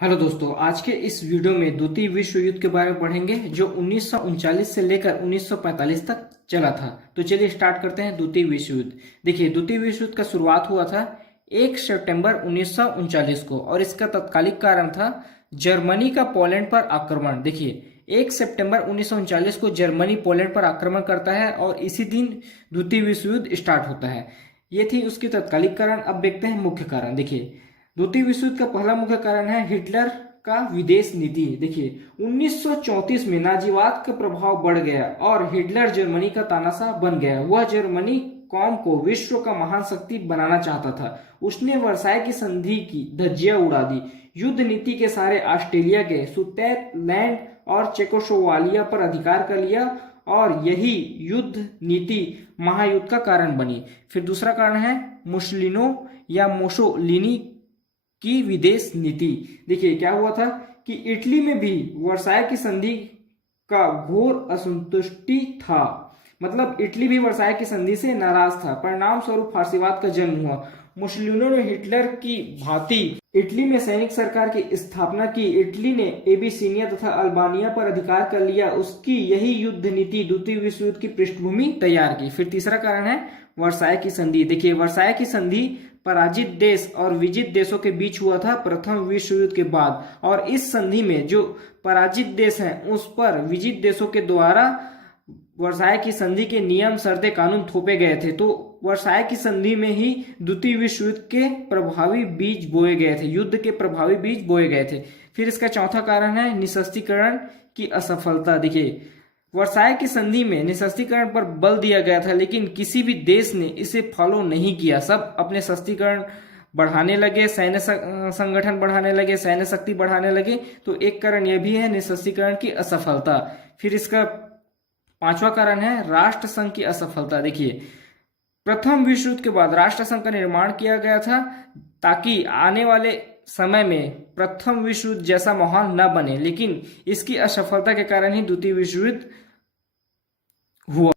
Hello दोस्तों, आज के इस वीडियो में द्वितीय विश्व युद्ध के बारे में पढ़ेंगे जो 1939 से लेकर 1945 तक चला था। तो चलिए स्टार्ट करते हैं द्वितीय विश्व युद्ध। देखिए, द्वितीय विश्व युद्ध का शुरुआत हुआ था 1 सितंबर 1939 को और इसका तत्कालिक कारण था जर्मनी का पोलैंड पर आक्रमण। देखिए, 1 सितंबर 1939 को जर्मनी पोलैंड पर आक्रमण करता है और इसी दिन द्वितीय विश्व युद्ध स्टार्ट होता है। ये थी उसकी तत्कालिक कारण। अब देखते हैं मुख्य कारण। देखिए, द्वितीय विश्व युद्ध का पहला मुख्य कारण है हिटलर का विदेश नीति। देखिए, 1934 में नाजीवाद का प्रभाव बढ़ गया और हिटलर जर्मनी का तानाशाह बन गया। वह जर्मनी कौम को विश्व का महान शक्ति बनाना चाहता था। उसने वर्साई की संधि की धज्जियां उड़ा दी। युद्ध नीति के सहारे ऑस्ट्रेलिया के सुडेटलैंड और चेकोस्लोवाकिया पर अधिकार कर लिया और यही युद्ध नीति महायुद्ध का कारण बनी। फिर दूसरा कारण है मुसोलिनो या मुसोलिनी की विदेश नीति। देखिए, क्या हुआ था कि इटली में भी वर्साई की संधि का घोर असंतुष्टि था। मतलब इटली भी वर्साई की संधि से नाराज था। परिणाम स्वरूप फारसीवाद का जन्म हुआ। मुसोलिनी ने हिटलर की भांति इटली में सैनिक सरकार की स्थापना की। इटली ने एबिसिनिया तथा अल्बानिया पर अधिकार कर लिया। उसकी यही युद्ध नीति द्वितीय विश्व युद्ध की पृष्ठभूमि तैयार की। फिर तीसरा कारण है वर्साई की संधि। देखिए, वर्साई की संधि पराजित देश और विजित देशों के बीच हुआ था प्रथम विश्व युद्ध के बाद, और इस संधि में जो पराजित देश हैं उस पर विजित देशों के द्वारा वर्साई की संधि के नियम शर्तें कानून थोपे गए थे। तो वर्साई की संधि में ही द्वितीय विश्व युद्ध के प्रभावी बीज बोए गए थे, युद्ध के प्रभावी बीज बोए गए थे। फिर इसका चौथा कारण है निशस्त्रीकरण की असफलता। देखिए, वर्साई की संधि में निशस्त्रीकरण पर बल दिया गया था, लेकिन किसी भी देश ने इसे फॉलो नहीं किया। सब अपने शस्त्रीकरण बढ़ाने लगे, सैन्य संगठन बढ़ाने लगे, सैन्य शक्ति बढ़ाने लगे। तो एक कारण यह भी है निशस्त्रीकरण की असफलता। फिर इसका पांचवा कारण है राष्ट्र संघ की असफलता। देखिए, प्रथम विश्व युद्ध के बाद राष्ट्र संघ का निर्माण किया गया था ताकि आने वाले समय में प्रथम विश्व युद्ध जैसा माहौल न बने, लेकिन इसकी असफलता के कारण ही द्वितीय विश्व युद्ध हुआ।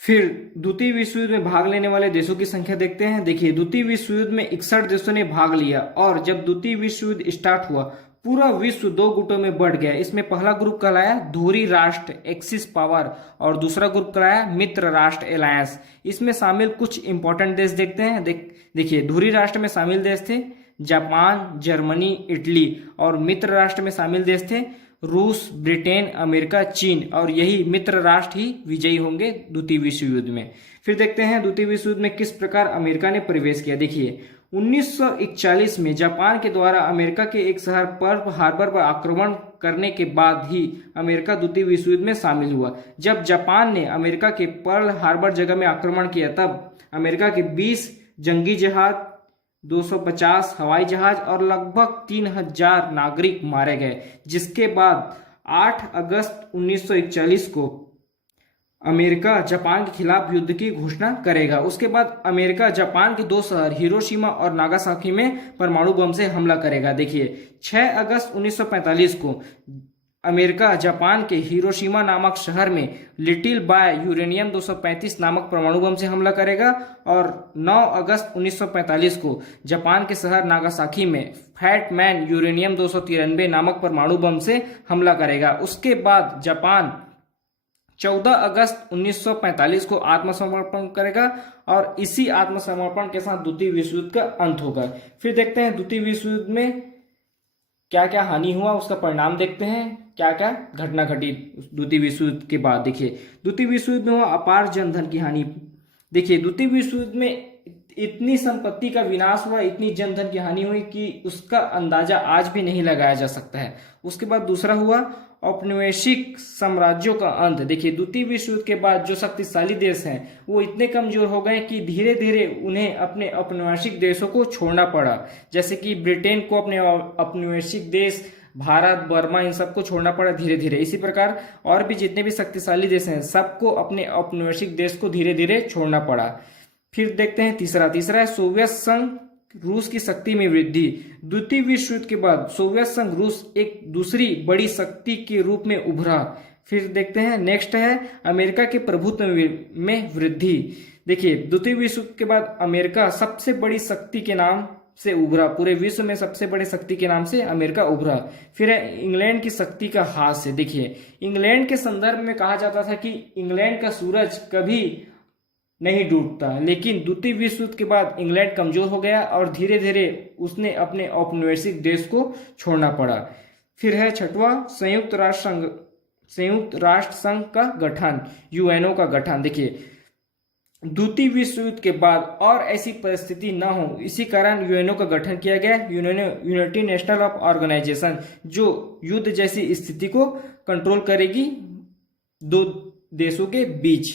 फिर द्वितीय विश्व युद्ध में भाग लेने वाले देशों की संख्या देखते हैं। देखिए, द्वितीय विश्व युद्ध में 61 देशों ने भाग लिया और जब द्वितीय विश्व युद्ध स्टार्ट हुआ पूरा विश्व दो गुटों में बढ़ गया। इसमें पहला ग्रुप कहलाया धुरी राष्ट्र एक्सिस पावर और दूसरा ग्रुप कहलाया मित्र राष्ट्र एलायंस। इसमें शामिल कुछ इंपॉर्टेंट देश देखते हैं। देखिए, धुरी राष्ट्र में शामिल देश थे जापान, जर्मनी, इटली, और मित्र राष्ट्र में शामिल देश थे रूस, ब्रिटेन, अमेरिका, चीन, और यही मित्र राष्ट्र ही विजयी होंगे द्वितीय विश्व युद्ध में। फिर देखते हैं द्वितीय विश्व युद्ध में किस प्रकार अमेरिका ने प्रवेश किया। देखिए, 1941 में जापान के द्वारा अमेरिका के एक शहर पर्ल हार्बर पर आक्रमण करने के बाद ही अमेरिका द्वितीय विश्व युद्ध में शामिल हुआ। जब जापान ने अमेरिका के पर्ल हार्बर जगह में आक्रमण किया तब अमेरिका के 20 जंगी जहाज, 250 हवाई जहाज और लगभग 3000 नागरिक मारे गए। जिसके बाद 8 अगस्त 1941 को अमेरिका जापान के खिलाफ युद्ध की घोषणा करेगा। उसके बाद अमेरिका जापान के 2 शहर हिरोशिमा और नागासाकी में परमाणु बम से हमला करेगा। देखिए, 6 अगस्त 1945 को अमेरिका जापान के हिरोशिमा नामक शहर में लिटिल बाय यूरेनियम 235 नामक परमाणु बम से हमला करेगा और 9 अगस्त 1945 को जापान के शहर नागासाकी में फैट मैन यूरेनियम 293 नामक परमाणु बम से हमला करेगा। उसके बाद जापान 14 अगस्त 1945 को आत्मसमर्पण करेगा और इसी आत्मसमर्पण के साथ द्वितीय विश्व युद्ध का अंत होगा। फिर देखते हैं द्वितीय विश्व युद्ध में क्या क्या हानि हुआ, उसका परिणाम देखते हैं, क्या क्या घटना घटी द्वितीय विश्व युद्ध के बाद। देखिए, द्वितीय विश्व युद्ध में हुआ अपार जनधन की हानि। देखिए, द्वितीय विश्व युद्ध में इतनी संपत्ति का विनाश हुआ, इतनी जनधन की हानि हुई कि उसका अंदाजा आज भी नहीं लगाया जा सकता है। उसके बाद दूसरा हुआ औपनिवेशिक साम्राज्यों का अंत। देखिए, द्वितीय विश्व युद्ध के बाद जो शक्तिशाली देश हैं वो इतने कमजोर हो गए कि धीरे धीरे उन्हें अपने औपनिवेशिक देशों को छोड़ना पड़ा। जैसे कि ब्रिटेन को अपने औपनिवेशिक देश, भारत, बर्मा, इन सबको छोड़ना पड़ा धीरे धीरे। इसी प्रकार और भी जितने भी शक्तिशाली देश हैं सबको अपने औपनिवेशिक देश को धीरे धीरे छोड़ना पड़ा। फिर देखते हैं तीसरा है सोवियत संघ रूस की शक्ति में वृद्धि। द्वितीय विश्व युद्ध के बाद सोवियत संघ रूस एक दूसरी बड़ी शक्ति के रूप में उभरा। फिर देखते हैं नेक्स्ट है अमेरिका के प्रभुत्व में वृद्धि। देखिए, द्वितीय विश्व युद्ध के बाद अमेरिका सबसे बड़ी शक्ति के नाम से उभरा, पूरे विश्व में सबसे बड़ी शक्ति के नाम से अमेरिका उभरा। फिर है इंग्लैंड की शक्ति का हास्य। देखिए, इंग्लैंड के संदर्भ में कहा जाता था कि इंग्लैंड का सूरज कभी नहीं डूबता, लेकिन द्वितीय विश्व युद्ध के बाद इंग्लैंड कमजोर हो गया और धीरे धीरे उसने अपने औपनिवेशिक देश को छोड़ना पड़ा। फिर है छठवां, संयुक्त राष्ट्र संघ का गठन, यूएनओ का गठन। देखिए, द्वितीय विश्व युद्ध के बाद और ऐसी परिस्थिति न हो, इसी कारण यूएनओ का गठन किया गया, यूनाइटेड नेशनल ऑफ ऑर्गेनाइजेशन, जो युद्ध जैसी स्थिति को कंट्रोल करेगी दो देशों के बीच।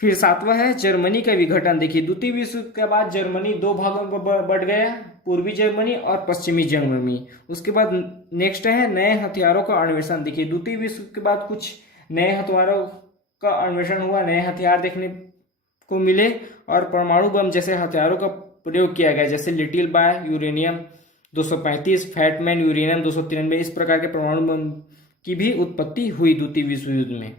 फिर सातवां है जर्मनी का विघटन। देखिए, द्वितीय विश्व युद्ध के बाद जर्मनी दो भागों में बढ़ गया, पूर्वी जर्मनी और पश्चिमी जर्मनी। उसके बाद नेक्स्ट है नए हथियारों का अन्वेषण। देखिए, द्वितीय विश्व युद्ध के बाद कुछ नए हथियारों का अन्वेषण हुआ, नए हथियार देखने को मिले और परमाणु बम जैसे हथियारों का प्रयोग किया गया, जैसे Little Boy uranium 235, Fat Man uranium 293, इस प्रकार के परमाणु बम की भी उत्पत्ति हुई द्वितीय विश्व युद्ध में।